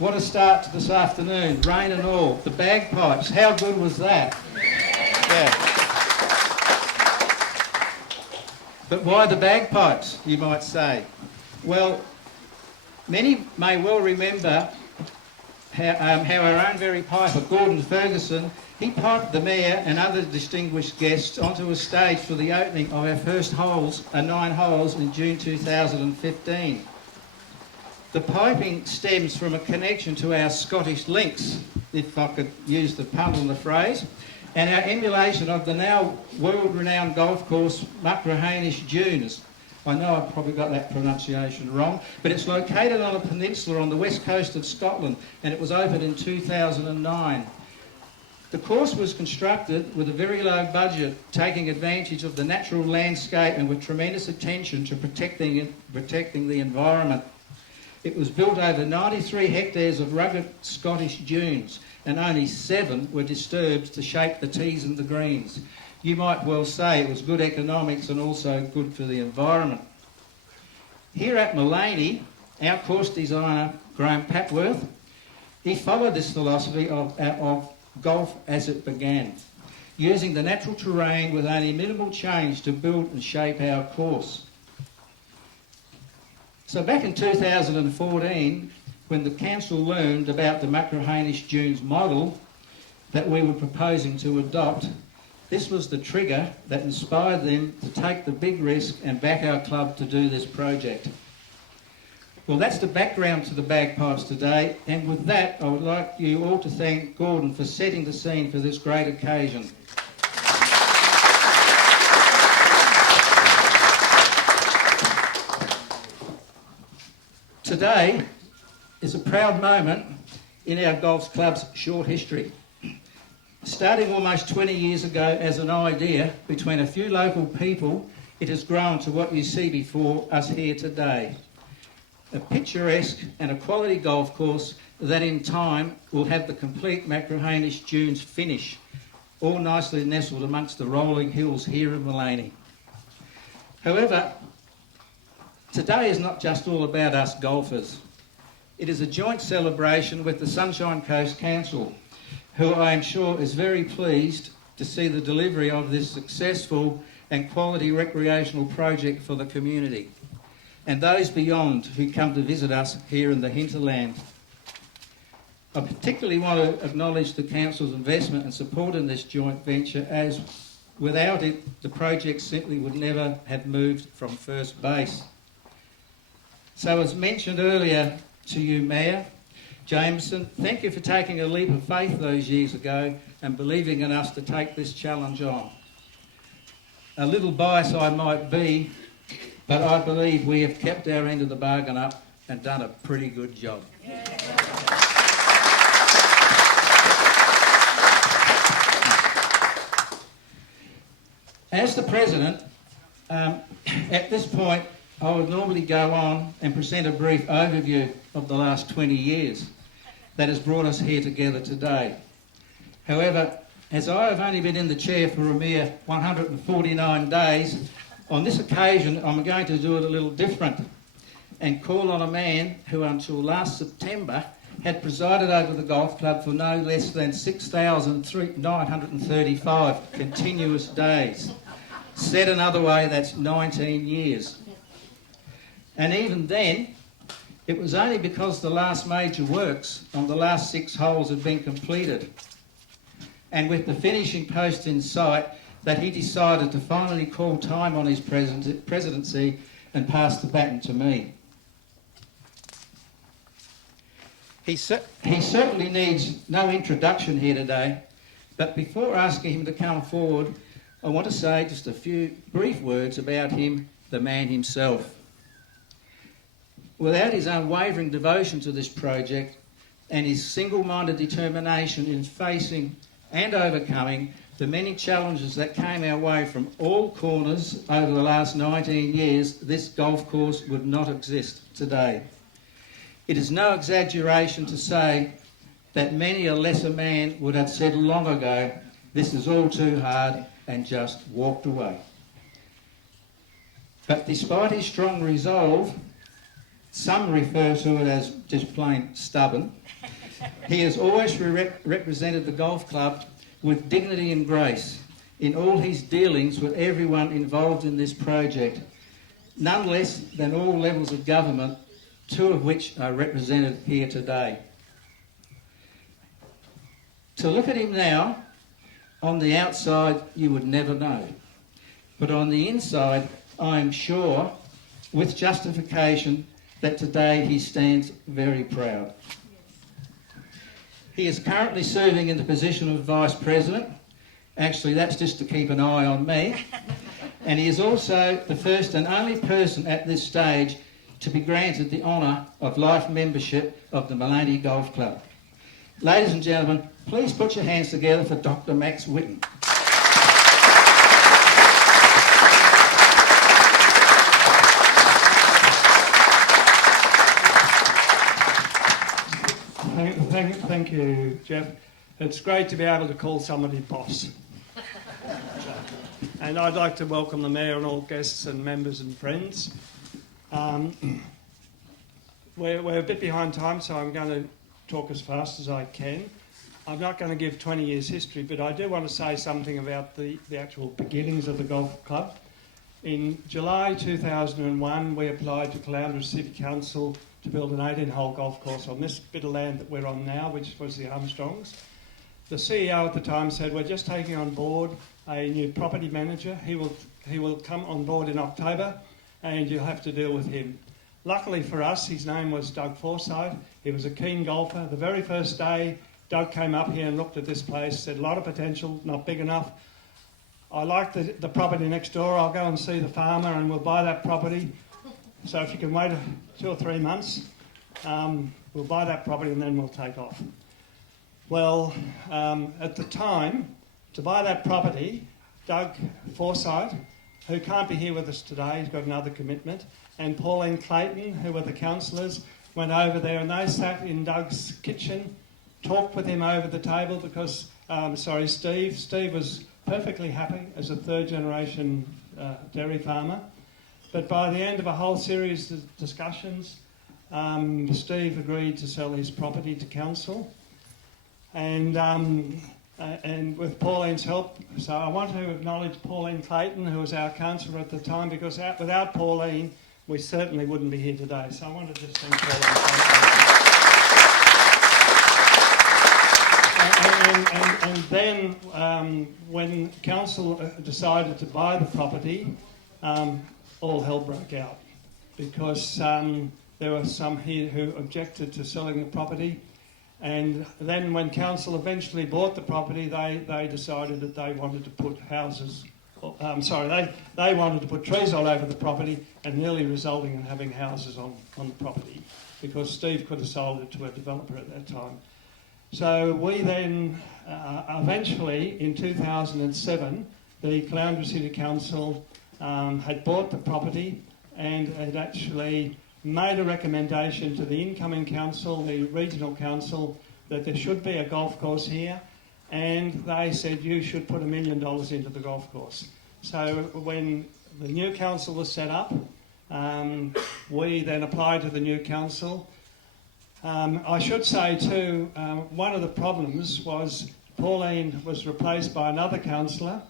what a start to this afternoon, rain and all. The bagpipes, how good was that? Yeah. But why the bagpipes, you might say? Well, many may well remember how our own very piper, Gordon Ferguson, he piped the mayor and other distinguished guests onto a stage for the opening of our first holes, 9 holes, in June 2015. The piping stems from a connection to our Scottish links, if I could use the pun on the phrase, and our emulation of the now world-renowned golf course Machrihanish Dunes. I know I've probably got that pronunciation wrong, but it's located on a peninsula on the west coast of Scotland, and it was opened in 2009. The course was constructed with a very low budget, taking advantage of the natural landscape and with tremendous attention to protecting the environment. It was built over 93 hectares of rugged Scottish dunes, and only 7 were disturbed to shape the tees and the greens. You might well say it was good economics and also good for the environment. Here at Maleny, our course designer, Graham Papworth, he followed this philosophy of golf as it began, using the natural terrain with only minimal change to build and shape our course. So back in 2014, when the council learned about the Machrihanish Dunes model that we were proposing to adopt, this was the trigger that inspired them to take the big risk and back our club to do this project. Well, that's the background to the bagpipes today, and with that, I would like you all to thank Gordon for setting the scene for this great occasion. Today is a proud moment in our golf club's short history. Starting almost 20 years ago as an idea between a few local people, it has grown to what you see before us here today. A picturesque and a quality golf course that in time will have the complete Machrihanish Dunes finish, all nicely nestled amongst the rolling hills here in Maleny. However, today is not just all about us golfers. It is a joint celebration with the Sunshine Coast Council, who I am sure is very pleased to see the delivery of this successful and quality recreational project for the community, and those beyond who come to visit us here in the hinterland. I particularly want to acknowledge the Council's investment and support in this joint venture, as without it, the project simply would never have moved from first base. So as mentioned earlier to you, Mayor Jameson, thank you for taking a leap of faith those years ago and believing in us to take this challenge on. A little biased I might be, but I believe we have kept our end of the bargain up and done a pretty good job. Yeah. As the President, at this point, I would normally go on and present a brief overview of the last 20 years that has brought us here together today. However, as I have only been in the chair for a mere 149 days, on this occasion I'm going to do it a little different and call on a man who until last September had presided over the golf club for no less than 6,935 continuous days. Said another way, that's 19 years. And even then, it was only because the last major works on the last 6 holes had been completed, and with the finishing post in sight, that he decided to finally call time on his presidency and pass the baton to me. He certainly needs no introduction here today, but before asking him to come forward, I want to say just a few brief words about him, the man himself. Without his unwavering devotion to this project and his single-minded determination in facing and overcoming the many challenges that came our way from all corners over the last 19 years, this golf course would not exist today. It is no exaggeration to say that many a lesser man would have said long ago, this is all too hard, and just walked away. But despite his strong resolve Some refer to it as just plain stubborn. He has always represented the golf club with dignity and grace in all his dealings with everyone involved in this project, none less than all levels of government, two of which are represented here today. To look at him now, on the outside you would never know, but on the inside I am sure, with justification, that today he stands very proud. He is currently serving in the position of Vice President. Actually, that's just to keep an eye on me. And he is also the first and only person at this stage to be granted the honour of life membership of the Maleny Golf Club. Ladies and gentlemen, please put your hands together for Dr. Max Whitten. Thank you, Jeff. It's great to be able to call somebody boss. And I'd like to welcome the Mayor and all guests and members and friends. We're a bit behind time, so I'm going to talk as fast as I can. I'm not going to give 20 years history, but I do want to say something about the actual beginnings of the golf club. In July 2001, we applied to Caloundra City Council to build an 18-hole golf course on this bit of land that we're on now, which was the Armstrongs. The CEO at the time said, we're just taking on board a new property manager. He will come on board in October, and you'll have to deal with him. Luckily for us, his name was Doug Forsyth. He was a keen golfer. The very first day, Doug came up here and looked at this place, said a lot of potential, not big enough. I like the property next door. I'll go and see the farmer and we'll buy that property. So if you can wait 2 or 3 months, we'll buy that property and then we'll take off. Well, at the time, to buy that property, Doug Forsyth, who can't be here with us today, he's got another commitment, and Pauline Clayton, who were the councillors, went over there and they sat in Doug's kitchen, talked with him over the table because, Steve was perfectly happy as a third-generation dairy farmer. But by the end of a whole series of discussions, Steve agreed to sell his property to council. And with Pauline's help, so I want to acknowledge Pauline Clayton, who was our councillor at the time, because without Pauline, we certainly wouldn't be here today. So I want to just thank Pauline. And then when council decided to buy the property, all hell broke out because there were some here who objected to selling the property. And then when council eventually bought the property, they decided that they wanted to put houses, they wanted to put trees all over the property and nearly resulting in having houses on the property because Steve could have sold it to a developer at that time. So we then, eventually in 2007, the Caloundra City Council had bought the property and had actually made a recommendation to the incoming council, the regional council, that there should be a golf course here, and they said you should put $1 million into the golf course. So when the new council was set up, we then applied to the new council. I should say too, one of the problems was Pauline was replaced by another councillor,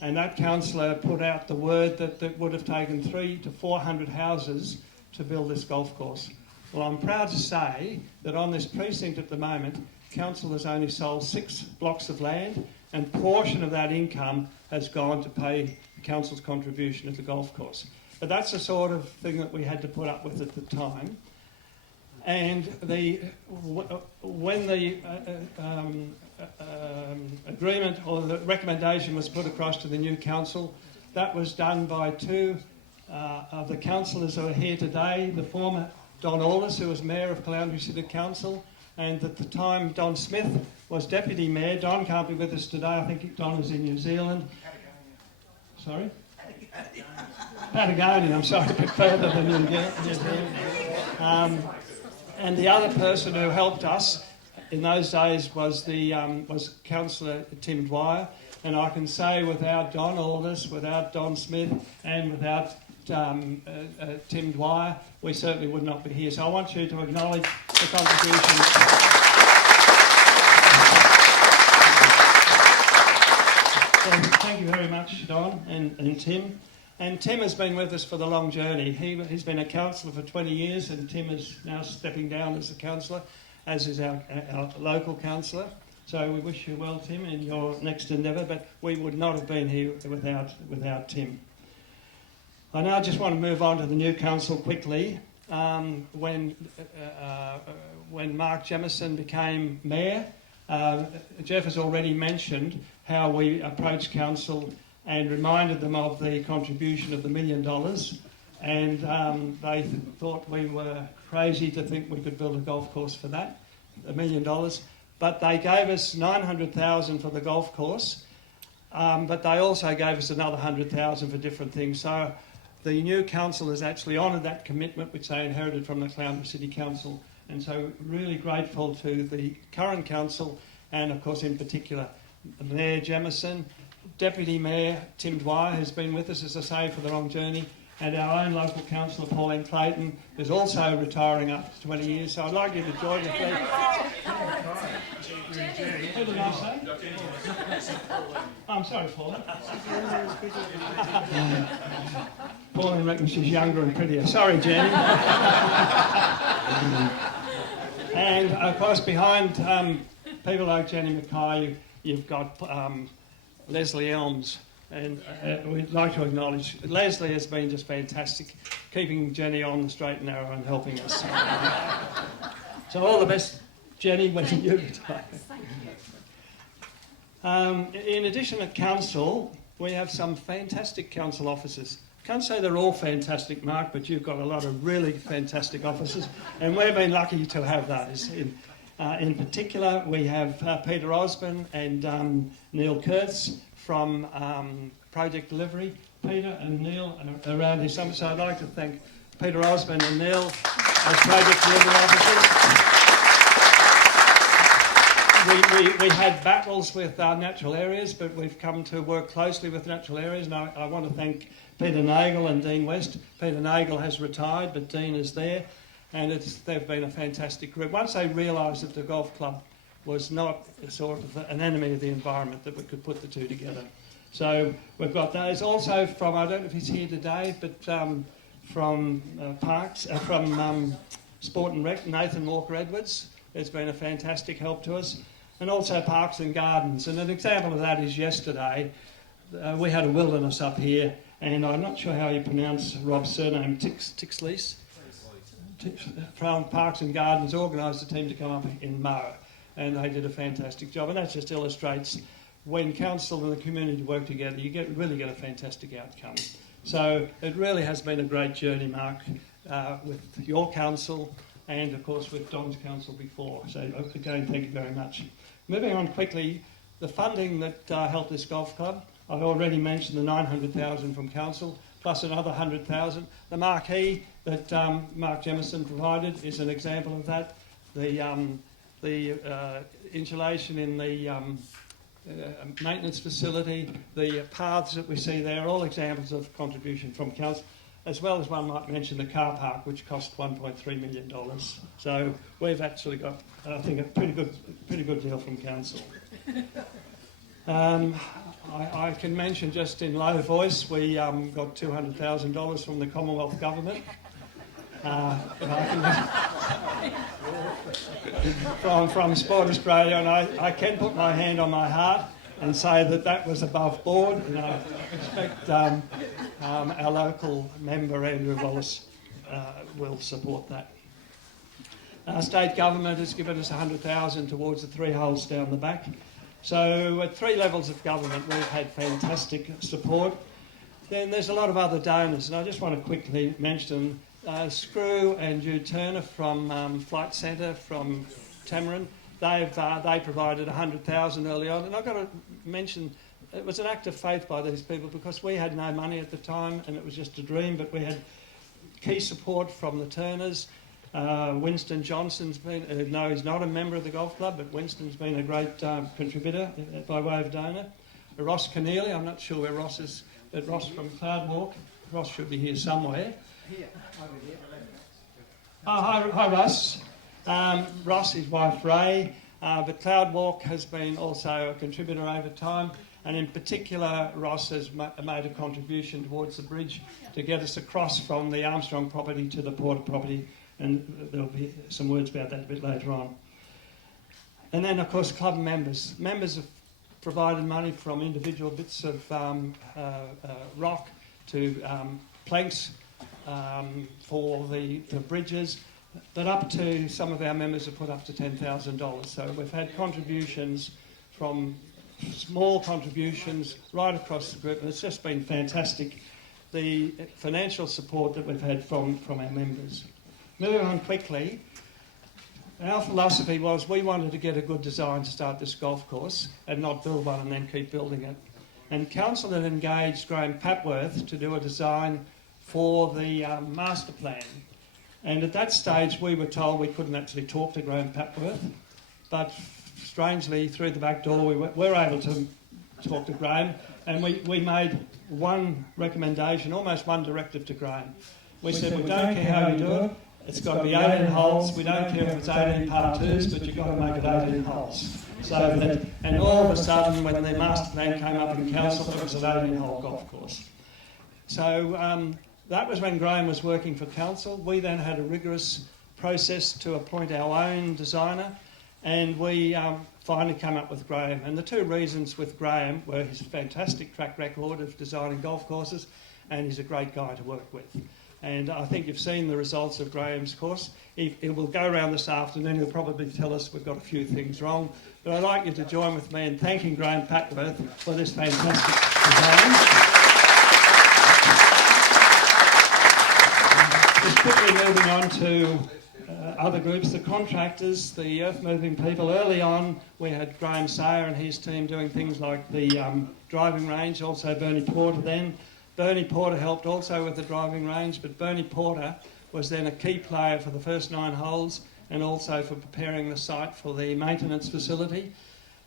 and that councillor put out the word that it would have taken 300 to 400 houses to build this golf course. Well, I'm proud to say that on this precinct at the moment, council has only sold 6 blocks of land, and a portion of that income has gone to pay the council's contribution to the golf course. But that's the sort of thing that we had to put up with at the time. And when the agreement or the recommendation was put across to the new council, that was done by 2 of the councillors who are here today, the former Don Wallace, who was Mayor of Caloundra City Council, and at the time Don Smith was Deputy Mayor. Don can't be with us today, I think Don is in New Zealand. Sorry? Patagonia, I'm sorry, a bit further than New Zealand. And the other person who helped us in those days was was Councillor Tim Dwyer. And I can say without Don Aldous, without Don Smith, and without Tim Dwyer, we certainly would not be here. So I want you to acknowledge the contribution. So thank you very much, Don and Tim. And Tim has been with us for the long journey. He's been a councillor for 20 years, and Tim is now stepping down as a councillor, as is our local councillor. So we wish you well, Tim, in your next endeavour, but we would not have been here without Tim. I now just want to move on to the new council quickly. When Mark Jemison became mayor, Jeff has already mentioned how we approached council and reminded them of the contribution of the $1 million, and they thought we were crazy to think we could build a golf course for that, $1 million. But they gave us $900,000 for the golf course, but they also gave us another $100,000 for different things. So the new council has actually honoured that commitment which they inherited from the Clowney City Council, and so really grateful to the current council, and of course in particular Mayor Jemison, Deputy Mayor Tim Dwyer, who's been with us, as I say, for the long journey, and our own local councillor Pauline Clayton, who's also retiring after 20 years. So I'd like you to join me, please. Who did I say? I'm sorry, Pauline. Pauline reckons she's younger and prettier. Sorry, Jenny. And of course, behind people like Jenny Mackay, you've got Leslie Elms, and we'd like to acknowledge Leslie has been just fantastic, keeping Jenny on the straight and narrow and helping us. So all the best, Jenny, when you retire. In addition at council, we have some fantastic council officers. Can't say they're all fantastic, Mark, but you've got a lot of really fantastic officers, and we've been lucky to have those. In particular, we have Peter Osborne and Neil Kurtz from Project Delivery. Peter and Neil are around here somewhere, so I'd like to thank Peter Osborne and Neil as Project Delivery officers. We had battles with our natural areas, but we've come to work closely with natural areas, and I want to thank Peter Nagel and Dean West. Peter Nagel has retired, but Dean is there. And they've been a fantastic group. Once they realised that the golf club was not sort of an enemy of the environment, that we could put the two together. So we've got those. Also from, I don't know if he's here today, but from Parks, from Sport and Rec, Nathan Walker-Edwards. It's been a fantastic help to us. And also Parks and Gardens. And an example of that is yesterday, we had a wilderness up here, and I'm not sure how you pronounce Rob's surname, Tixlease. From Parks and Gardens organised a team to come up in Moa, and they did a fantastic job. And that just illustrates when council and the community work together, you really get a fantastic outcome. So it really has been a great journey, Mark, with your council and of course with Don's council before. So again, thank you very much. Moving on quickly, the funding that helped this golf club, I've already mentioned the $900,000 from council, plus another $100,000. The marquee that Mark Jemison provided is an example of that. The insulation in the maintenance facility, the paths that we see there, all examples of contribution from council, as well as one might mention the car park, which cost $1.3 million. So we've actually got, I think, a pretty good deal from council. I can mention just in low voice, we got $200,000 from the Commonwealth Government. From Sport Australia, and I can put my hand on my heart and say that was above board, and I expect our local member Andrew Wallace will support that. Our state government has given us $100,000 towards the 3 holes down the back. So at 3 levels of government we've had fantastic support. Then there's a lot of other donors, and I just want to quickly mention Screw and Jude Turner from Flight Centre from Tamarin. They provided $100,000 early on, and I've got to mention it was an act of faith by these people because we had no money at the time and it was just a dream, but we had key support from the Turners. Winston Johnson's been, no, he's not a member of the golf club, but Winston's been a great contributor by way of donor. Ross Keneally, I'm not sure where Ross is, but Ross from Cloudwalk Ross should be here somewhere. Here, over here. Oh, hi Russ. Ross, his wife Ray, but Cloudwalk has been also a contributor over time, and in particular Ross has made a contribution towards the bridge to get us across from the Armstrong property to the Porter property, and there'll be some words about that a bit later on. And then of course club members. Members have provided money from individual bits of rock to planks for the bridges, but up to some of our members have put up to $10,000. So we've had contributions from small contributions right across the group, and it's just been fantastic, the financial support that we've had from our members. Moving on quickly, our philosophy was we wanted to get a good design to start this golf course and not build one and then keep building it. And Council had engaged Graham Papworth to do a design for the master plan. And at that stage we were told we couldn't actually talk to Graham Papworth, but strangely through the back door we were able to talk to Graham, and we made one recommendation, almost one directive to Graham. We said we don't care how you do it, it's got to be 18 holes, we don't care if it's 18 part 2s, but you've got to make it 18 holes. So that, and all of a sudden when the master plan came up in council, it was an 18-hole golf course. So that was when Graham was working for council. We then had a rigorous process to appoint our own designer, and we finally came up with Graham. And the two reasons with Graham were his fantastic track record of designing golf courses, and he's a great guy to work with. And I think you've seen the results of Graham's course. He will go around this afternoon, he'll probably tell us we've got a few things wrong. But I'd like you to join with me in thanking Graham Papworth for this fantastic design. Just quickly moving on to other groups, the contractors, the earth-moving people. Early on, we had Graham Sayer and his team doing things like the driving range, also Bernie Porter then. Bernie Porter helped also with the driving range, but Bernie Porter was then a key player for the first 9 holes and also for preparing the site for the maintenance facility.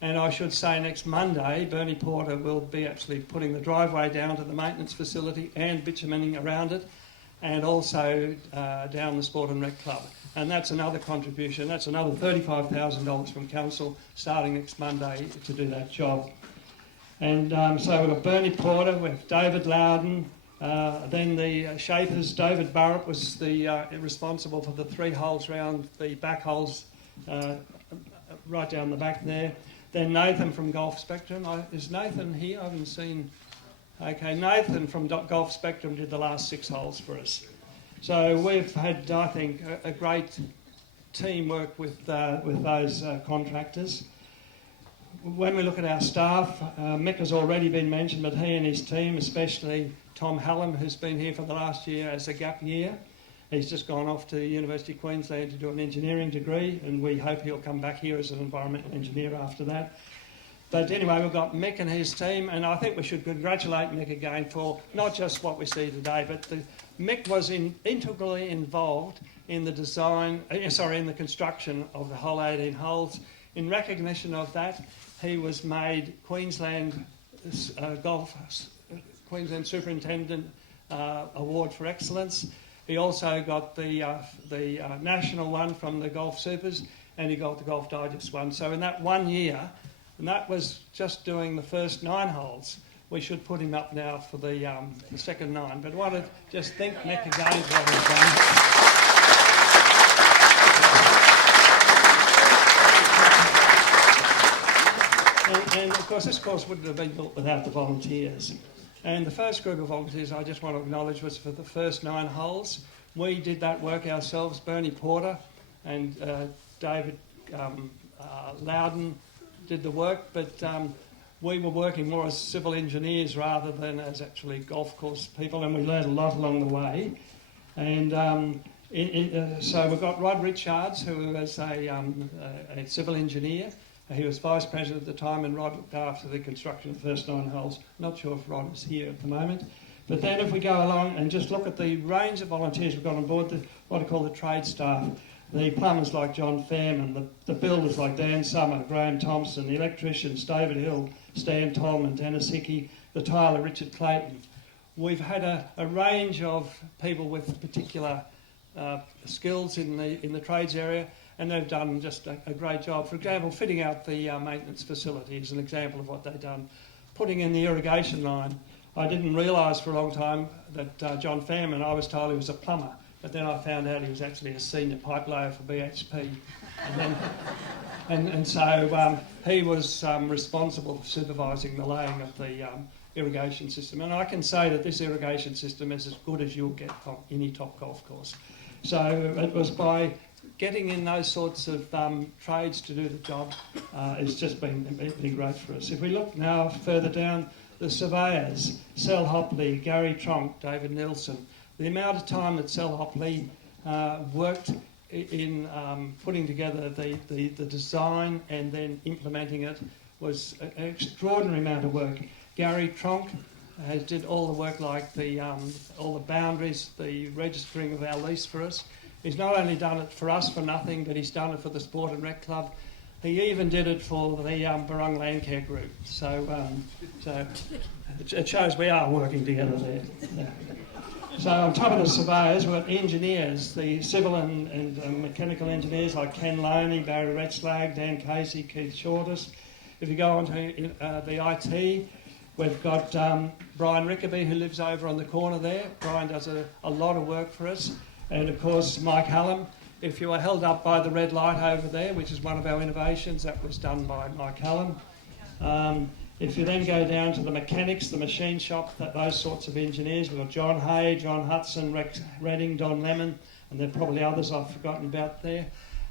And I should say next Monday, Bernie Porter will be actually putting the driveway down to the maintenance facility and bitumening around it, and also down the Sport and Rec Club. And that's another contribution, that's another $35,000 from council starting next Monday to do that job. And so we've got Bernie Porter, we have David Loudon, then the shapers, David Burrup was the responsible for the 3 holes round the back holes, right down the back there. Then Nathan from Golf Spectrum. Is Nathan here? I haven't seen. Okay, Nathan from Golf Spectrum did the last 6 holes for us. So we've had, I think, a great teamwork with those contractors. When we look at our staff, Mick has already been mentioned, but he and his team, especially Tom Hallam, who's been here for the last year as a gap year. He's just gone off to the University of Queensland to do an engineering degree, and we hope he'll come back here as an environmental engineer after that. But anyway, we've got Mick and his team, and I think we should congratulate Mick again for not just what we see today, but Mick was integrally involved in the in the construction of the whole 18 holes. In recognition of that, he was made Queensland Superintendent Award for Excellence. He also got the national one from the Golf Supers, and he got the Golf Digest one. So in that 1 year, and that was just doing the first 9 holes, we should put him up now for the second 9. But I want to just thank Mick again for what he's done. And of course this course wouldn't have been built without the volunteers. And the first group of volunteers I just want to acknowledge was for the first 9 holes. We did that work ourselves, Bernie Porter and David Loudon did the work, but we were working more as civil engineers rather than as actually golf course people, and we learned a lot along the way. And so we've got Rod Richards, who was a civil engineer. He was Vice President at the time, and Rod looked after the construction of the first 9 holes. Not sure if Rod is here at the moment. But then if we go along and just look at the range of volunteers we've got on board, what I call the trade staff, the plumbers like John Fairman, the builders like Dan Summer, Graham Thompson, the electricians David Hill, Stan Tom and Dennis Hickey, the tiler Richard Clayton. we've had a range of people with particular skills in the trades area, and they've done just a great job. For example, fitting out the maintenance facility is an example of what they've done. Putting in the irrigation line. I didn't realise for a long time that John Fairman, I was told he was a plumber, but then I found out he was actually a senior pipe layer for BHP. And so he was responsible for supervising the laying of the irrigation system. And I can say that this irrigation system is as good as you'll get on any top golf course. So it was by getting in those sorts of trades to do the job, it's just been great for us. If we look now further down, the surveyors, Sel Hopley, Gary Tronk, David Nielsen, the amount of time that Sel Hopley worked in putting together the design and then implementing it was an extraordinary amount of work. Gary Tronk did all the work like all the boundaries, the registering of our lease for us. He's not only done it for us for nothing, but he's done it for the Sport and Rec Club. He even did it for the Barong Landcare Group. So it shows we are working together there. Yeah. So on top of the surveyors, we've got engineers, the civil and mechanical engineers like Ken Loney, Barry Retzlag, Dan Casey, Keith Shortest. If you go on to the IT, we've got Brian Rickaby, who lives over on the corner there. Brian does a lot of work for us. And of course, Mike Hallam. If you were held up by the red light over there, which is one of our innovations, that was done by Mike Hallam. If you then go down to the mechanics, the machine shop, those sorts of engineers, we've got John Hay, John Hudson, Rex Redding, Don Lemon, and there are probably others I've forgotten about there.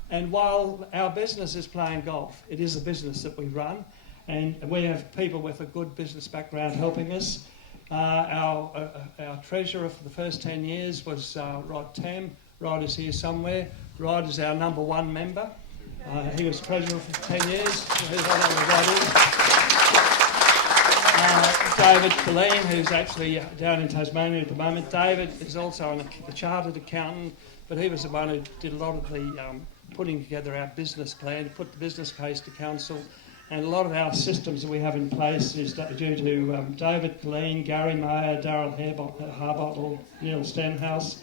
And while our business is playing golf, it is a business that we run, and we have people with a good business background helping us. Our treasurer for the first 10 years was Rod Tam. Rod is here somewhere. Rod is our number one member. He was treasurer for 10 years. I don't know where Rod is. David Colleen, who's actually down in Tasmania at the moment. David is also a chartered accountant, but he was the one who did a lot of the putting together our business plan, put the business case to council. And a lot of our systems that we have in place is due to David Colleen, Gary Mayer, Darryl Harbottle, Neil Stenhouse.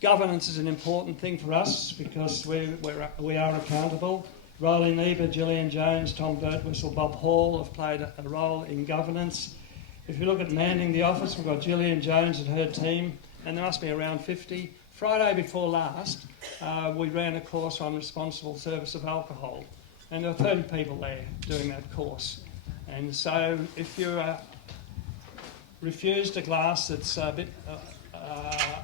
Governance is an important thing for us because we are accountable. Riley Niebuhr, Gillian Jones, Tom Birtwistle, Bob Hall have played a role in governance. If you look at manning the office, we've got Gillian Jones and her team, and there must be around 50. Friday before last, we ran a course on responsible service of alcohol, and there were 30 people there doing that course. And so if you refused a glass that's a bit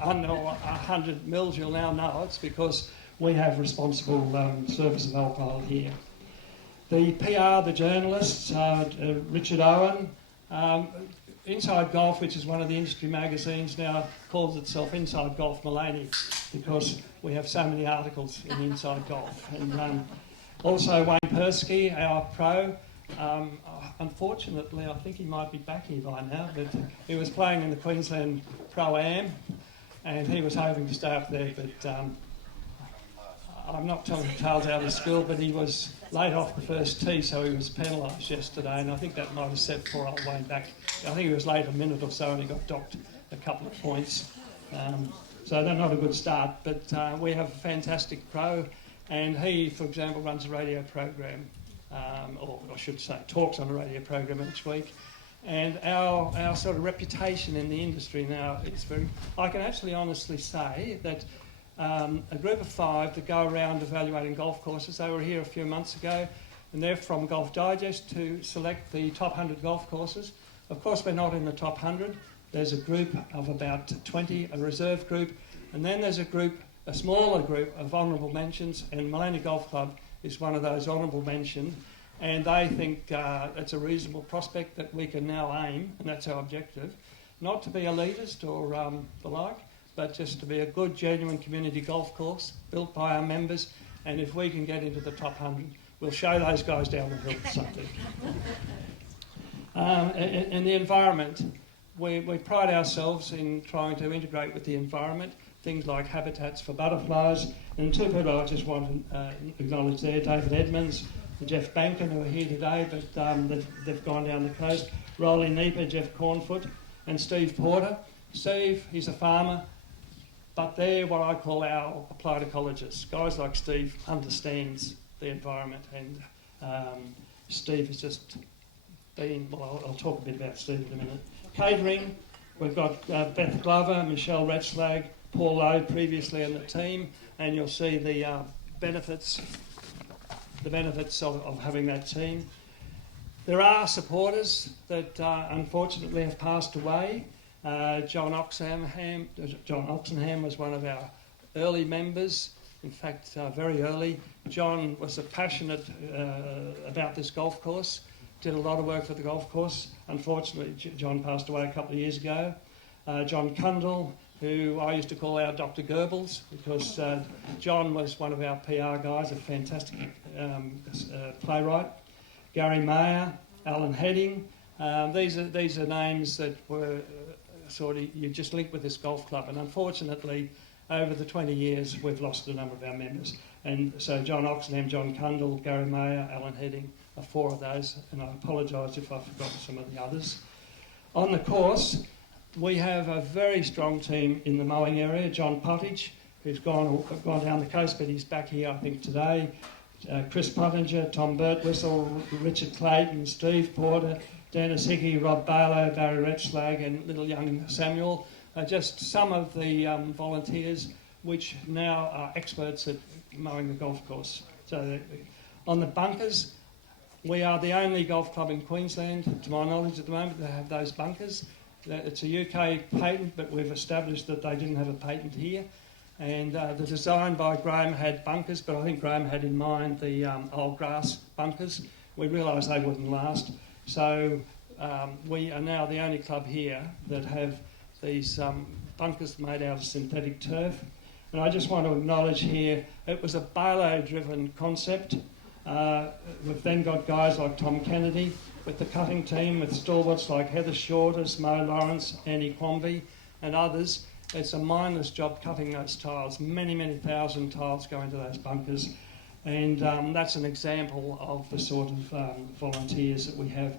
under 100 mils, you'll now know it's because we have responsible service of alcohol here. The PR, the journalists, Richard Owen, Inside Golf, which is one of the industry magazines, now calls itself Inside Golf Maleny because we have so many articles in Inside Golf. And also Wayne Persky, our pro. Unfortunately, I think he might be back here by now, but he was playing in the Queensland Pro-Am, and he was hoping to stay up there, but I'm not telling tales out of school, but he was late off the first tee, so he was penalised yesterday, and I think that might have set poor old Wayne back. I think he was late a minute or so, and he got docked a couple of points. So they're not a good start, but we have a fantastic pro, and he, for example, runs a radio program, or I should say talks on a radio program each week. And our sort of reputation in the industry now is I can actually honestly say that a group of 5 that go around evaluating golf courses, they were here a few months ago, and they're from Golf Digest to select the top 100 golf courses. Of course, we're not in the top 100. There's a group of about 20, a reserve group, and then there's a smaller group of honourable mentions, and Maleny Golf Club is one of those honourable mentions. And they think it's a reasonable prospect that we can now aim, and that's our objective, not to be elitist or the like, but just to be a good, genuine community golf course built by our members. And if we can get into the top 100, we'll show those guys down the hill something. And the environment, we pride ourselves in trying to integrate with the environment, things like habitats for butterflies. And 2 people I just want to acknowledge there, David Edmonds, Jeff Bankin, who are here today, but they've gone down the coast. Riley Niebuhr, Jeff Cornfoot. and Steve Porter. Steve, he's a farmer, but they're what I call our applied ecologists. Guys like Steve understands the environment, and Steve has just been, well, I'll talk a bit about Steve in a minute. Catering, we've got Beth Glover, Michelle Ratslag, Paul Lowe previously in the team, and you'll see the benefits of having that team. There are supporters that unfortunately have passed away. John Oxenham was one of our early members. In fact, very early. John was passionate about this golf course, did a lot of work for the golf course. Unfortunately, John passed away a couple of years ago. John Cundall, who I used to call our Dr. Goebbels, because John was one of our PR guys, a fantastic playwright. Gary Mayer, Alan Heading. These are names that were sort of, you just link with this golf club, and unfortunately over the 20 years we've lost a number of our members, and so John Oxenham, John Cundall, Gary Mayer, Alan Heading are four of those, and I apologise if I've forgotten some of the others. On the course we have a very strong team in the mowing area. John Pottage, who's gone down the coast, but he's back here I think today. Chris Pottinger, Tom Birtwistle, Richard Clayton, Steve Porter, Dennis Hickey, Rob Barlow, Barry Retschlag and little young Samuel are just some of the volunteers which now are experts at mowing the golf course. So on the bunkers, we are the only golf club in Queensland, to my knowledge at the moment, that have those bunkers. It's a UK patent, but we've established that they didn't have a patent here. And the design by Graham had bunkers, but I think Graham had in mind the old grass bunkers. We realised they wouldn't last. So we are now the only club here that have these bunkers made out of synthetic turf. And I just want to acknowledge here, it was a Barlow-driven concept. We've then got guys like Tom Kennedy with the cutting team, with stalwarts like Heather Shorters, Mo Lawrence, Annie Quamby and others. It's a mindless job cutting those tiles. Many, many thousand tiles go into those bunkers. And that's an example of the sort of volunteers that we have.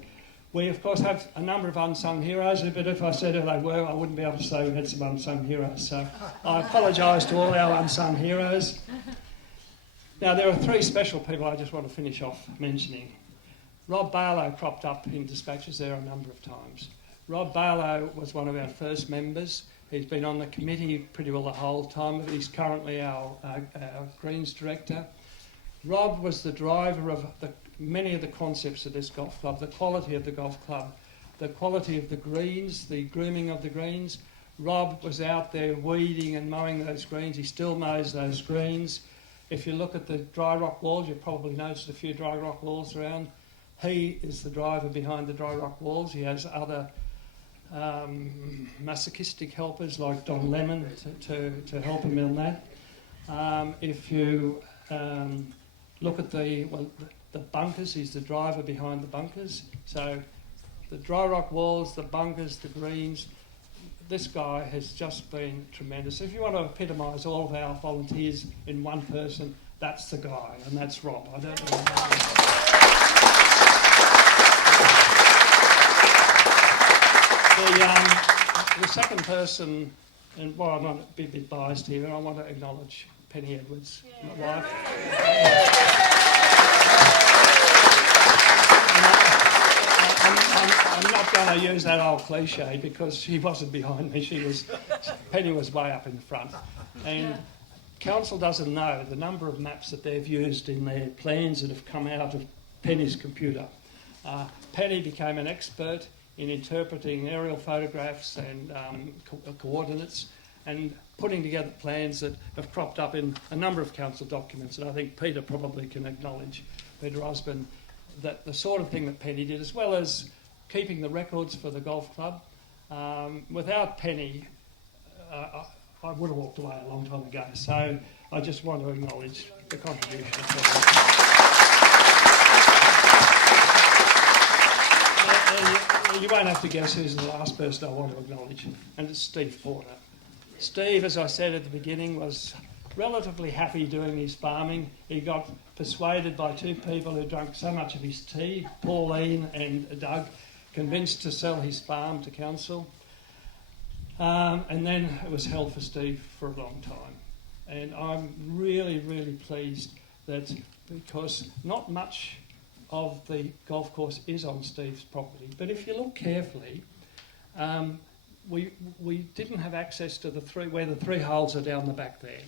We, of course, have a number of unsung heroes, but if I said who they were, I wouldn't be able to say we had some unsung heroes. So I apologise to all our unsung heroes. Now, there are three special people I just want to finish off mentioning. Rob Barlow cropped up in dispatches there a number of times. Rob Barlow was one of our first members. He's been on the committee pretty well the whole time. He's currently our Greens director. Rob was the driver of many of the concepts of this golf club, the quality of the golf club, the quality of the greens, the grooming of the greens. Rob was out there weeding and mowing those greens. He still mows those greens. If you look at the dry rock walls, you've probably noticed a few dry rock walls around. He is the driver behind the dry rock walls. He has other masochistic helpers like Don Lemon to help him in that. If you look at the bunkers, he's the driver behind the bunkers. So the dry rock walls, the bunkers, the greens, this guy has just been tremendous. If you want to epitomise all of our volunteers in one person, that's the guy, and that's Rob. I don't know. The second person, and while I'm a bit biased here, I want to acknowledge Penny Edwards, my wife. I'm not going to use that old cliche because she wasn't behind me. Penny was way up in the front. And council doesn't know the number of maps that they've used in their plans that have come out of Penny's computer. Penny became an expert in interpreting aerial photographs and coordinates and putting together plans that have cropped up in a number of council documents. And I think Peter probably can acknowledge, Peter Osborne, that the sort of thing that Penny did, as well as keeping the records for the golf club. Without Penny, I would have walked away a long time ago. So I just want to acknowledge the contribution of Penny. You won't have to guess who's the last person I want to acknowledge, and it's Steve Porter. Steve, as I said at the beginning, was relatively happy doing his farming. He got persuaded by two people who drank so much of his tea, Pauline and Doug, convinced to sell his farm to council. And then it was hell for Steve for a long time. And I'm really, really pleased that, because not much of the golf course is on Steve's property, but if you look carefully, we didn't have access to where the three holes are down the back there.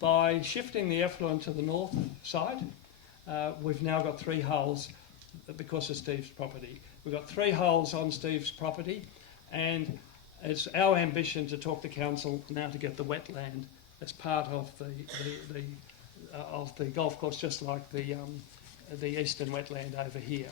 By shifting the effluent to the north side, we've now got 3 holes because of Steve's property. We've got 3 holes on Steve's property, and it's our ambition to talk to council now to get the wetland as part of the golf course, just like the eastern wetland over here.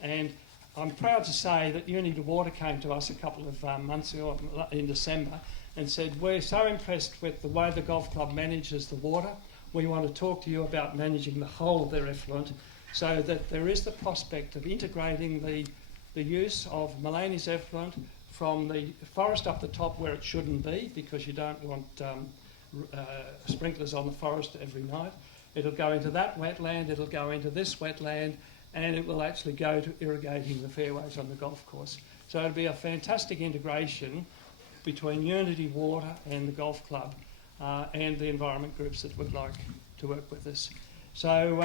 And I'm proud to say that Unity Water came to us a couple of months ago in December and said, we're so impressed with the way the golf club manages the water. We want to talk to you about managing the whole of their effluent, so that there is the prospect of integrating the use of Maleny's effluent from the forest up the top where it shouldn't be, because you don't want sprinklers on the forest every night. It'll go into that wetland, it'll go into this wetland, and it will actually go to irrigating the fairways on the golf course. So it'll be a fantastic integration between Unity Water and the golf club and the environment groups that would like to work with us. So,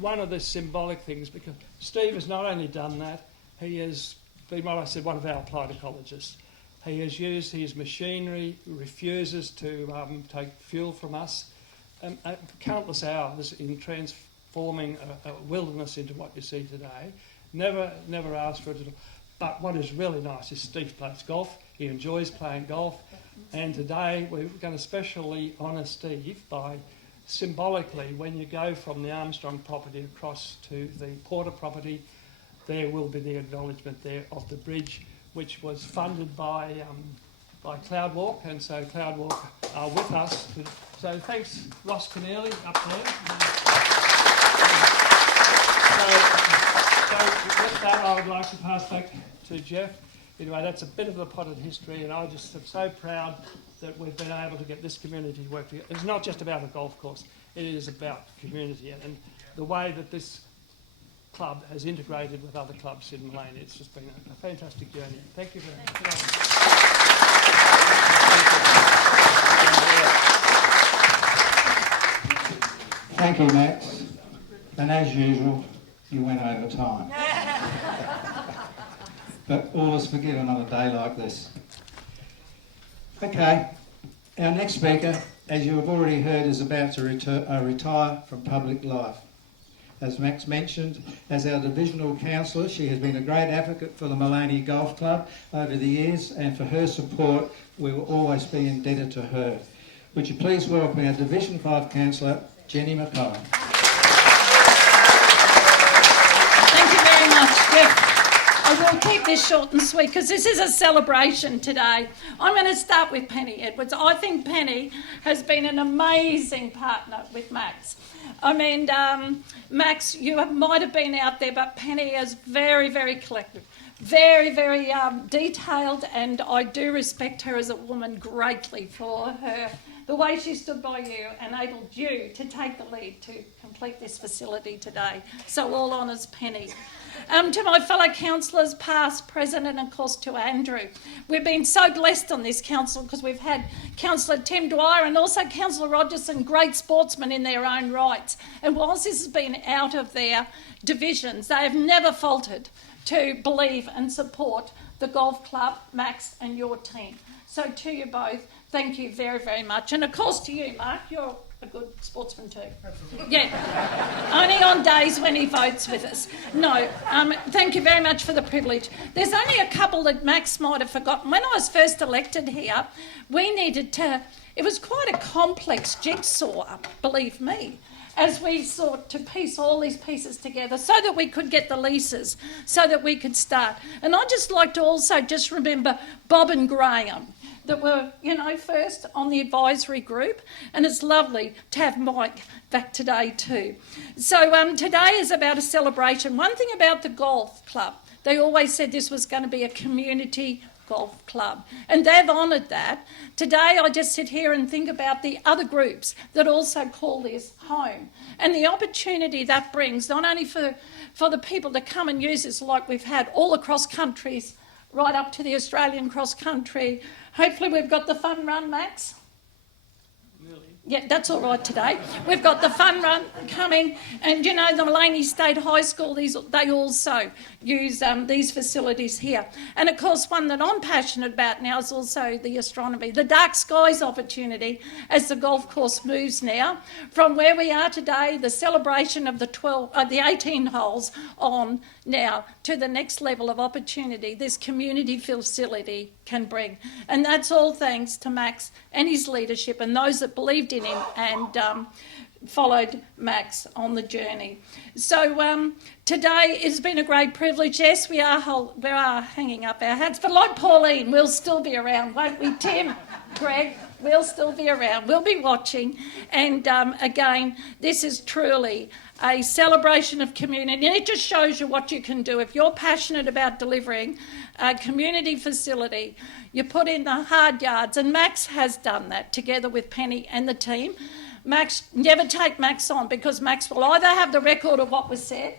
one of the symbolic things, because Steve has not only done that, he has been, what I said, one of our applied ecologists. He has used his machinery, refuses to take fuel from us, countless hours in transforming a wilderness into what you see today. Never asked for it at all. But what is really nice is Steve plays golf. He enjoys playing golf. And today we're going to specially honour Steve by symbolically, when you go from the Armstrong property across to the Porter property, there will be the acknowledgement there of the bridge, which was funded by Cloudwalk, and so Cloudwalk are with us. So thanks, Ross Keneally up there. So with that, I would like to pass back to Jeff. Anyway, that's a bit of the potted history, and I just am so proud that we've been able to get this community work together. It's not just about a golf course, it is about community, and the way that this club has integrated with other clubs in Maleny. It's just been a fantastic journey. Thank you very much. Thank you, Max. And as usual, you went over time. But all is forgiven on a day like this. Okay, our next speaker, as you have already heard, is about to retire from public life. As Max mentioned, as our divisional councillor, she has been a great advocate for the Maleny Golf Club over the years, and for her support, we will always be indebted to her. Would you please welcome our Division 5 councillor, Jenny McCollum. Thank you very much, Jeff. I will keep this short and sweet because this is a celebration today. I'm going to start with Penny Edwards. I think Penny has been an amazing partner with Max. I mean, Max, you might have been out there, but Penny is very, very collected, very, very detailed, and I do respect her as a woman greatly for her. The way she stood by you enabled you to take the lead to complete this facility today. So all honours, Penny. To my fellow councillors, past, present, and of course to Andrew. We've been so blessed on this council because we've had Councillor Tim Dwyer and also Councillor Rogerson, great sportsmen in their own rights. And whilst this has been out of their divisions, they have never faltered to believe and support the golf club, Max, and your team. So to you both, thank you very, very much. And of course to you, Mark, you're a good sportsman too. Absolutely. Yeah, only on days when he votes with us. No, thank you very much for the privilege. There's only a couple that Max might have forgotten. When I was first elected here, we needed to, it was quite a complex jigsaw, believe me, as we sought to piece all these pieces together so that we could get the leases, so that we could start. And I'd just like to also just remember Bob and Graham, that were, first on the advisory group, and it's lovely to have Mike back today too. So today is about a celebration. One thing about the golf club, they always said this was going to be a community Golf Club, and they've honoured that. Today I just sit here and think about the other groups that also call this home, and the opportunity that brings, not only for the people to come and use this like we've had all across countries, right up to the Australian cross country. Hopefully we've got the fun run, Max. Yeah, that's all right today. We've got the fun run coming, and you know the Maleny State High School, they also use these facilities here. And of course one that I'm passionate about now is also the astronomy, the dark skies opportunity as the golf course moves now from where we are today, the celebration of the 18 holes on now to the next level of opportunity this community facility can bring. And that's all thanks to Max and his leadership and those that believed in him and followed Max on the journey. So today it's been a great privilege. Yes, we are hanging up our hats, but like Pauline, we'll still be around, won't we, Tim, Greg? We'll still be around. We'll be watching. And again, this is truly a celebration of community. And it just shows you what you can do. If you're passionate about delivering a community facility, you put in the hard yards. And Max has done that together with Penny and the team. Max, never take Max on, because Max will either have the record of what was said,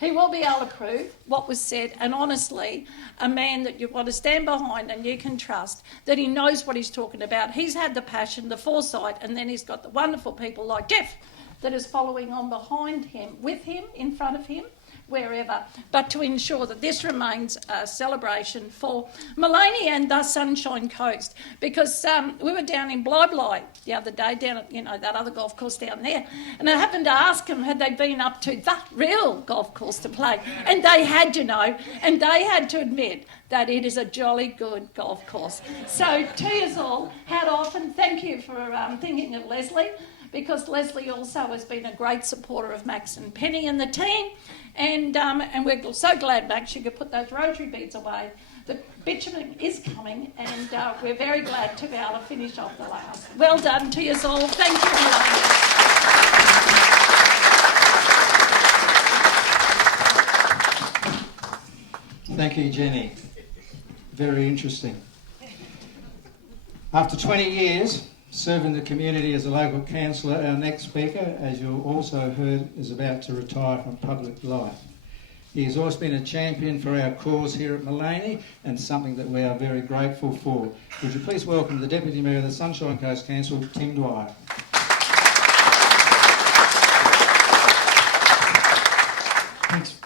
he will be able to prove what was said, and honestly, a man that you want to stand behind and you can trust, that he knows what he's talking about. He's had the passion, the foresight, and then he's got the wonderful people like Jeff that is following on behind him, with him, in front of him, wherever, but to ensure that this remains a celebration for Maleny and the Sunshine Coast, because we were down in Bly the other day, down at that other golf course down there, and I happened to ask them had they been up to that real golf course to play, and they had, and they had to admit that it is a jolly good golf course. So to you all, hat off, and thank you for thinking of Leslie, because Leslie also has been a great supporter of Max and Penny and the team, and we're so glad, Max, you could put those rotary beads away. The bitumen is coming, and we're very glad to be able to finish off the last. Well done to you all. Thank you, Maleny. Thank you, Jenny. Very interesting. After 20 years serving the community as a local councillor, our next speaker, as you also heard, is about to retire from public life. He has always been a champion for our cause here at Maleny, and something that we are very grateful for. Would you please welcome the Deputy Mayor of the Sunshine Coast Council, Tim Dwyer.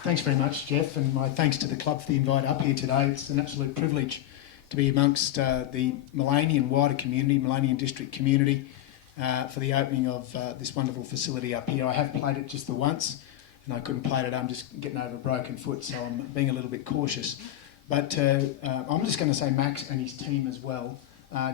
Thanks very much, Jeff, and my thanks to the club for the invite up here today. It's an absolute privilege to be amongst the Maleny and wider community, Maleny and district community, for the opening of this wonderful facility up here. I have played it just the once, and I couldn't play it. I'm just getting over a broken foot, so I'm being a little bit cautious. But I'm just going to say Max and his team as well.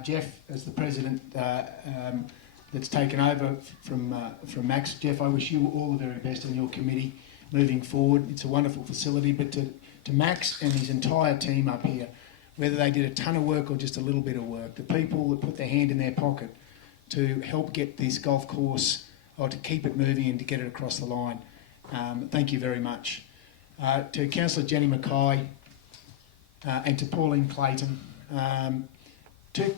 Jeff, as the president that's taken over from Max. Jeff, I wish you all the very best on your committee moving forward. It's a wonderful facility, but to Max and his entire team up here, whether they did a ton of work or just a little bit of work, the people that put their hand in their pocket to help get this golf course, or to keep it moving and to get it across the line, thank you very much. To Councillor Jenny Mackay and to Pauline Clayton, to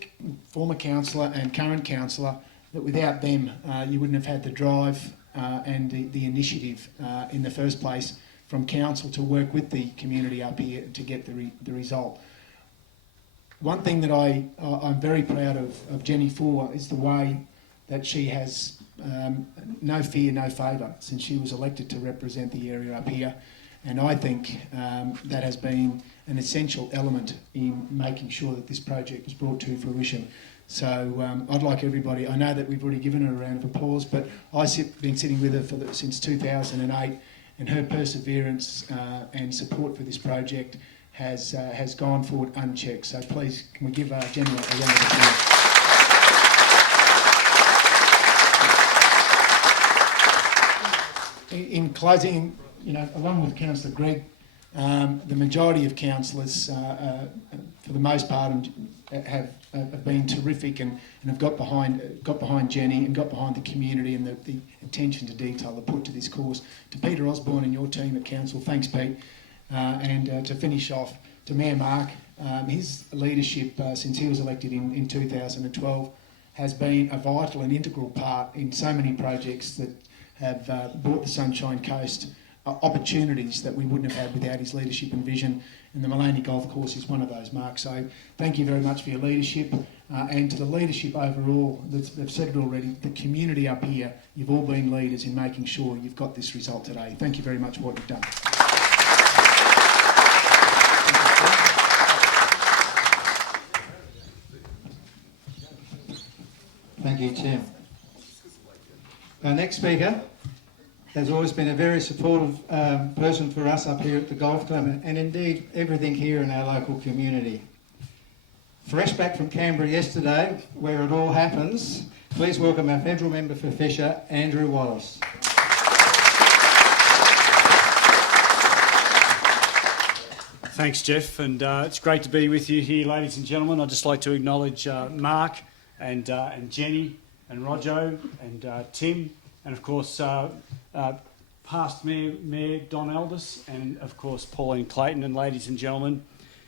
former councillor and current councillor, that without them you wouldn't have had the drive and the initiative in the first place from council to work with the community up here to get the result. One thing that I'm very proud of Jenny for is the way that she has no fear, no favour since she was elected to represent the area up here, and I think that has been an essential element in making sure that this project was brought to fruition. So I'd like everybody, I know that we've already given her a round of applause, but I've been sitting with her since 2008, and her perseverance and support for this project has gone forward unchecked. So please, can we give Jenny a round of applause? In closing, along with Councillor Greg, the majority of councillors, for the most part, have been terrific and have got behind Jenny and got behind the community and the attention to detail they put to this course. To Peter Osborne and your team at council, thanks, Pete. And to finish off, to Mayor Mark, His leadership since he was elected in 2012 has been a vital and integral part in so many projects that have brought the Sunshine Coast opportunities that we wouldn't have had without his leadership and vision, and the Maleny Golf Course is one of those, Mark. So thank you very much for your leadership, and to the leadership overall. They've said it already, the community up here, you've all been leaders in making sure you've got this result today. Thank you very much for what you've done. Thank you, Tim. Our next speaker has always been a very supportive person for us up here at the Golf Club, and indeed everything here in our local community. Fresh back from Canberra yesterday, where it all happens, please welcome our Federal Member for Fisher, Andrew Wallace. Thanks, Jeff, and it's great to be with you here, ladies and gentlemen. I'd just like to acknowledge Mark and Jenny and Rojo and Tim, and of course past Mayor Don Aldis, and of course Pauline Clayton. And ladies and gentlemen,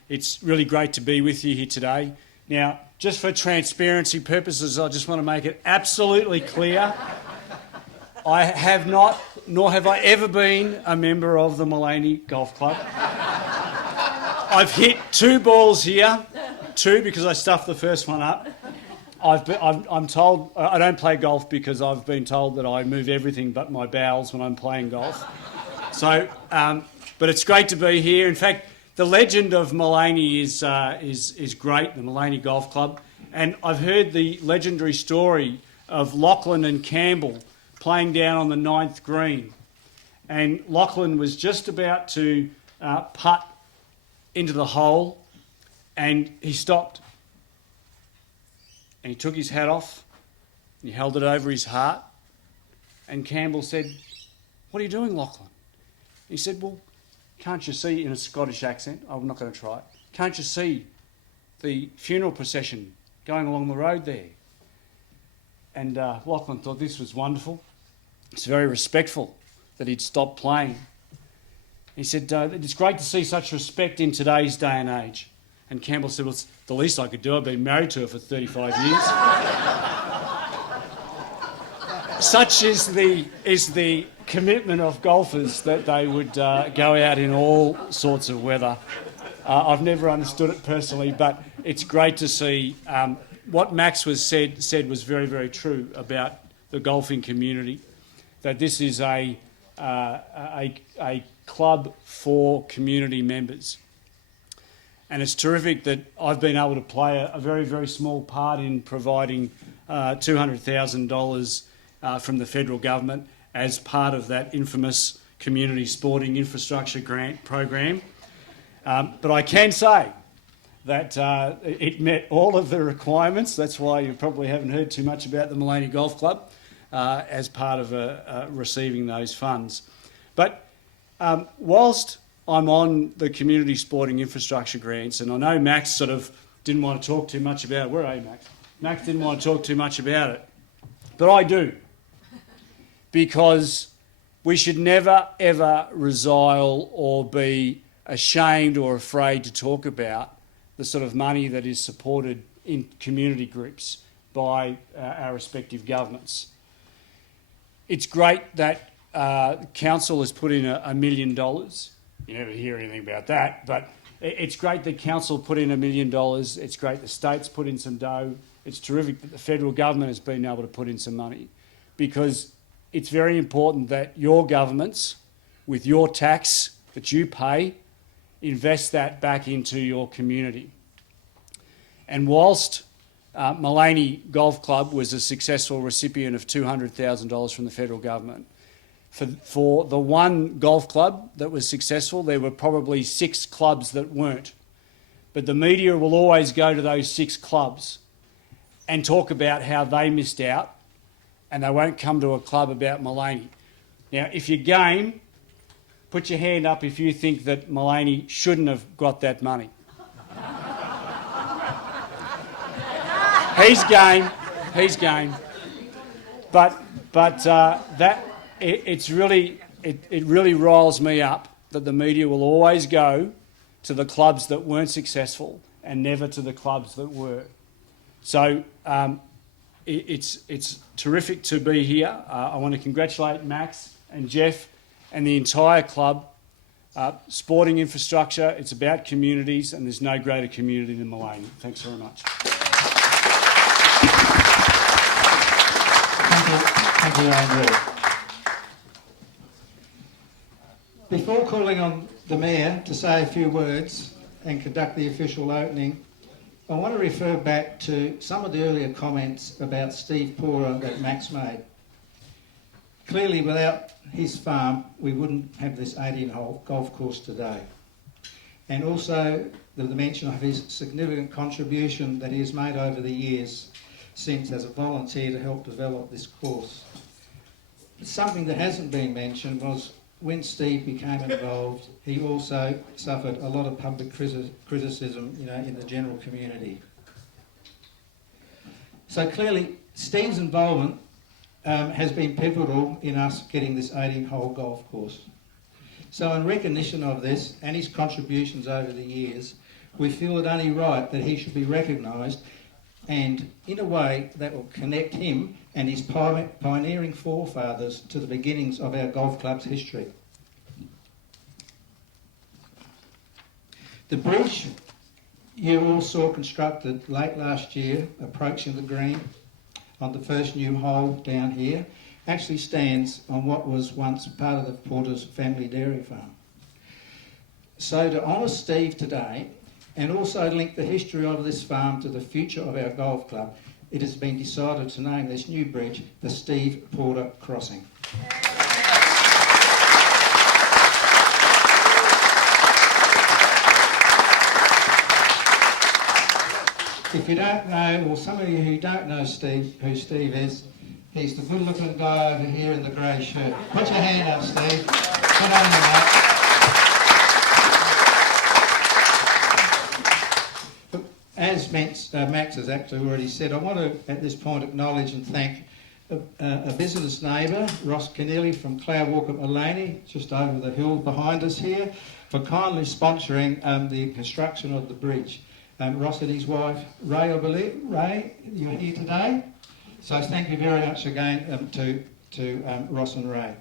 it's really great to be with you here today. Now, just for transparency purposes, I just want to make it absolutely clear, I have not, nor have I ever been, a member of the Maleny Golf Club. I've hit 2 balls here, 2 because I stuffed the first one up. I'm told I don't play golf because I've been told that I move everything but my bowels when I'm playing golf. So, but it's great to be here. In fact, the legend of Maleny is great, the Maleny Golf Club, and I've heard the legendary story of Lachlan and Campbell playing down on the 9th green, and Lachlan was just about to putt into the hole, and he stopped. And he took his hat off, and he held it over his heart, and Campbell said, "What are you doing, Lachlan?" He said, "Well, can't you see," in a Scottish accent, I'm not going to try it, "can't you see the funeral procession going along the road there?" And Lachlan thought this was wonderful. It's very respectful that he'd stopped playing. He said, "It's great to see such respect in today's day and age." And Campbell said, "Well, it's the least I could do. I've been married to her for 35 years." Such is the commitment of golfers that they would go out in all sorts of weather. I've never understood it personally, but it's great to see. What Max said was very, very true about the golfing community, that this is a club for community members. And it's terrific that I've been able to play a very, very small part in providing $200,000 from the federal government as part of that infamous community sporting infrastructure grant program. But I can say that it met all of the requirements. That's why you probably haven't heard too much about the Maleny Golf Club as part of receiving those funds. But whilst I'm on the community sporting infrastructure grants, and I know Max sort of didn't want to talk too much about it. Where are you, Max? Max didn't want to talk too much about it. But I do. Because we should never, ever resile or be ashamed or afraid to talk about the sort of money that is supported in community groups by our respective governments. It's great that council has put in $1 million. You never hear anything about that, but it's great that council put in $1 million. It's great the state's put in some dough. It's terrific that the federal government has been able to put in some money, because it's very important that your governments, with your tax that you pay, invest that back into your community. And whilst Maleny Golf Club was a successful recipient of $200,000 from the federal government, for the one golf club that was successful, there were probably 6 clubs that weren't. But the media will always go to those 6 clubs and talk about how they missed out, and they won't come to a club about Maleny. Now, if you're game, put your hand up if you think that Maleny shouldn't have got that money. He's game. He's game. But that it really riles me up that the media will always go to the clubs that weren't successful and never to the clubs that were. So it's terrific to be here. I want to congratulate Max and Jeff and the entire club. Sporting infrastructure, it's about communities, and there's no greater community than Maleny. Thanks very much. Thank you, Andrew. Before calling on the Mayor to say a few words and conduct the official opening, I want to refer back to some of the earlier comments about Steve Porter that Max made. Clearly, without his farm, we wouldn't have this 18-hole golf course today. And also the mention of his significant contribution that he has made over the years since as a volunteer to help develop this course. Something that hasn't been mentioned was when Steve became involved, he also suffered a lot of public criticism, in the general community. So clearly, Steve's involvement has been pivotal in us getting this 18-hole golf course. So in recognition of this and his contributions over the years, we feel it only right that he should be recognised, and in a way that will connect him and his pioneering forefathers to the beginnings of our golf club's history. The bridge you all saw constructed late last year, approaching the green on the first new hole down here, actually stands on what was once part of the Porter's family dairy farm. So to honour Steve today, and also link the history of this farm to the future of our golf club, it has been decided to name this new bridge the Steve Porter Crossing. If you don't know, or some of you who don't know who Steve is, he's the good-looking guy over here in the grey shirt. Put your hand up, Steve. Put on your mate. As Max has actually already said, I want to, at this point, acknowledge and thank a business neighbour, Ross Keneally from Cloud Walk at Maleny, just over the hill behind us here, for kindly sponsoring the construction of the bridge. Ross and his wife, Ray, I believe. Ray, you're here today. So thank you very much again to Ross and Ray.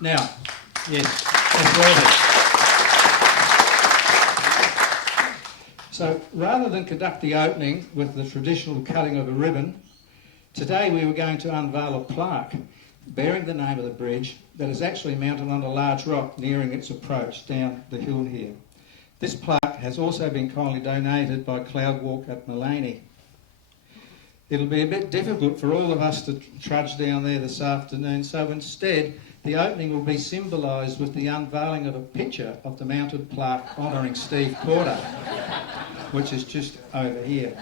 Now, yes, absolutely. So rather than conduct the opening with the traditional cutting of a ribbon, today we were going to unveil a plaque bearing the name of the bridge that is actually mounted on a large rock nearing its approach down the hill here. This plaque has also been kindly donated by Cloud Walk at Maleny. It'll be a bit difficult for all of us to trudge down there this afternoon, so instead the opening will be symbolised with the unveiling of a picture of the mounted plaque honouring Steve Porter, which is just over here.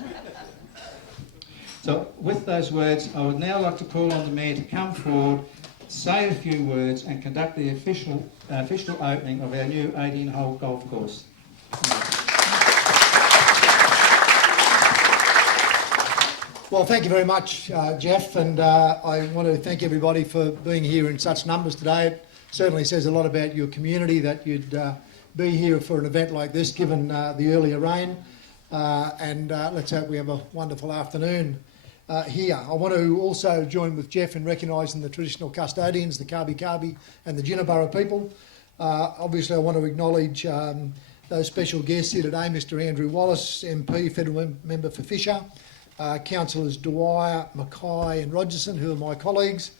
So with those words, I would now like to call on the Mayor to come forward, say a few words and conduct the official opening of our new 18-hole golf course. Well, thank you very much, Jeff, and I want to thank everybody for being here in such numbers today. It certainly says a lot about your community that you'd be here for an event like this, given the earlier rain, and let's hope we have a wonderful afternoon here. I want to also join with Jeff in recognising the traditional custodians, the Kabi and the Jinnaburra people. Obviously, I want to acknowledge those special guests here today, Mr Andrew Wallace, MP, Federal Member for Fisher, Councillors Dwyer, Mackay and Rogerson, who are my colleagues,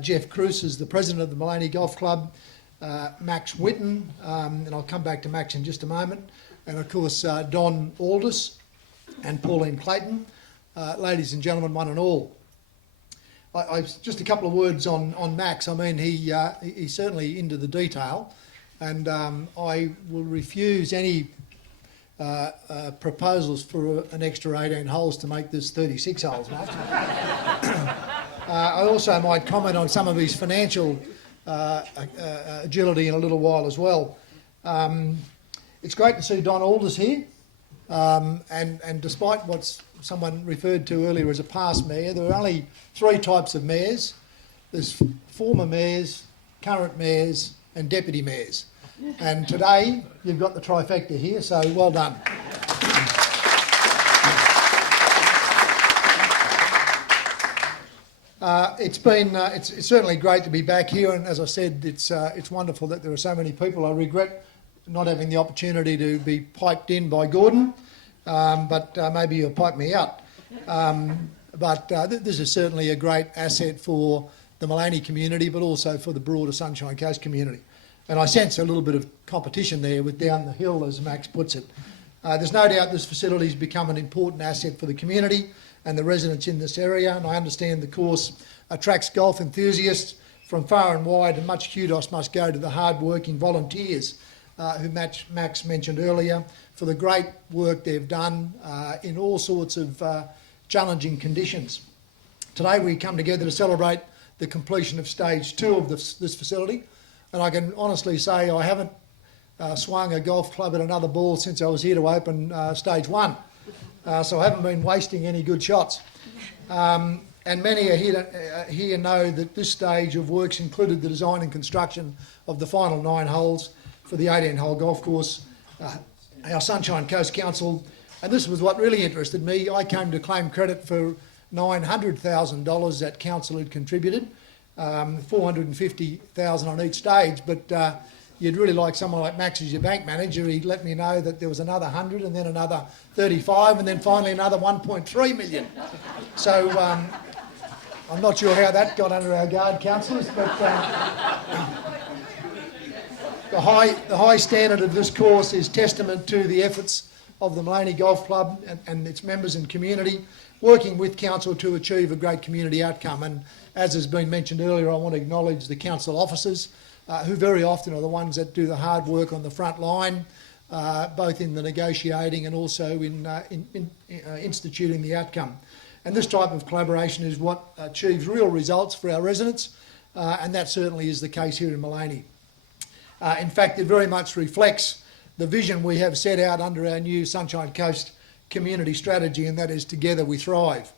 Jeff Cruz is the President of the Maleny Golf Club, Max Whitten, and I'll come back to Max in just a moment, and of course Don Aldous and Pauline Clayton. Ladies and gentlemen, one and all. Just a couple of words on Max. I mean, he's certainly into the detail, and I will refuse any proposals for an extra 18 holes to make this 36 holes, Max. I also might comment on some of his financial agility in a little while as well. It's great to see Don Aldous here, and despite what someone referred to earlier as a past mayor, there are only three types of mayors. There's former mayors, current mayors and deputy mayors. And today you've got the trifecta here, so well done. It's certainly great to be back here, and as I said, it's wonderful that there are so many people. I regret not having the opportunity to be piped in by Gordon, but maybe you'll pipe me out. This is certainly a great asset for the Maleny community, but also for the broader Sunshine Coast community. And I sense a little bit of competition there with down the hill, as Max puts it. There's no doubt this facility has become an important asset for the community and the residents in this area, and I understand the course attracts golf enthusiasts from far and wide, and much kudos must go to the hard-working volunteers who Max mentioned earlier for the great work they've done in all sorts of challenging conditions. Today we come together to celebrate the completion of stage 2 of this facility, and I can honestly say I haven't swung a golf club at another ball since I was here to open stage 1. So I haven't been wasting any good shots. And many are here know that this stage of works included the design and construction of the final 9 holes for the 18-hole golf course. Our Sunshine Coast Council, and this was what really interested me, I came to claim credit for $900,000 that council had contributed, $450,000 on each stage, but you'd really like someone like Max as your bank manager. He let me know that there was another 100 and then another 35 and then finally another 1.3 million. So I'm not sure how that got under our guard, councillors, but the high standard of this course is testament to the efforts of the Maleny Golf Club and its members and community working with council to achieve a great community outcome. And as has been mentioned earlier, I want to acknowledge the council officers who very often are the ones that do the hard work on the front line, both in the negotiating and also in instituting the outcome. And this type of collaboration is what achieves real results for our residents, and that certainly is the case here in Maleny. In fact, it very much reflects the vision we have set out under our new Sunshine Coast community strategy, and that is Together We Thrive.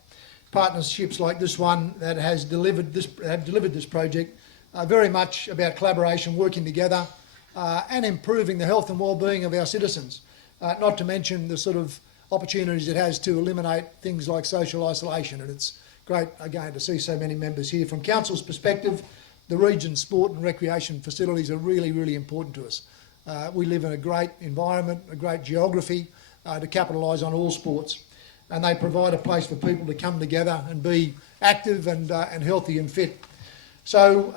Partnerships like this one that have delivered this project are very much about collaboration, working together, and improving the health and well-being of our citizens. Not to mention the sort of opportunities it has to eliminate things like social isolation. And it's great, again, to see so many members here. From council's perspective, the region's sport and recreation facilities are really, really important to us. We live in a great environment, a great geography to capitalise on all sports. And they provide a place for people to come together and be active and healthy and fit. So,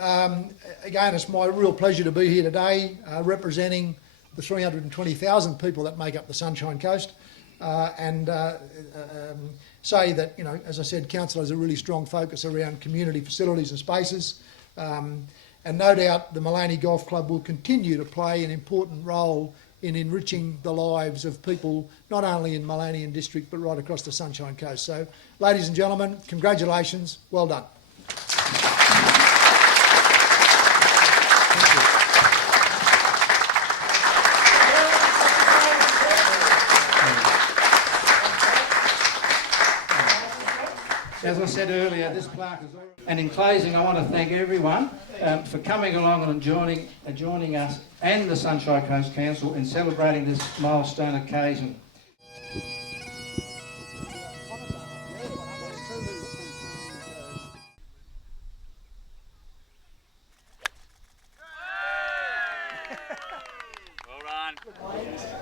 again, it's my real pleasure to be here today representing the 320,000 people that make up the Sunshine Coast and say that, you know, as I said, council has a really strong focus around community facilities and spaces. And no doubt the Maleny Golf Club will continue to play an important role in enriching the lives of people, not only in Maleny and District, but right across the Sunshine Coast. So, ladies and gentlemen, congratulations, well done. As I said earlier, this plaque is already... And in closing, I want to thank everyone for coming along and joining us and the Sunshine Coast Council in celebrating this milestone occasion. Well done.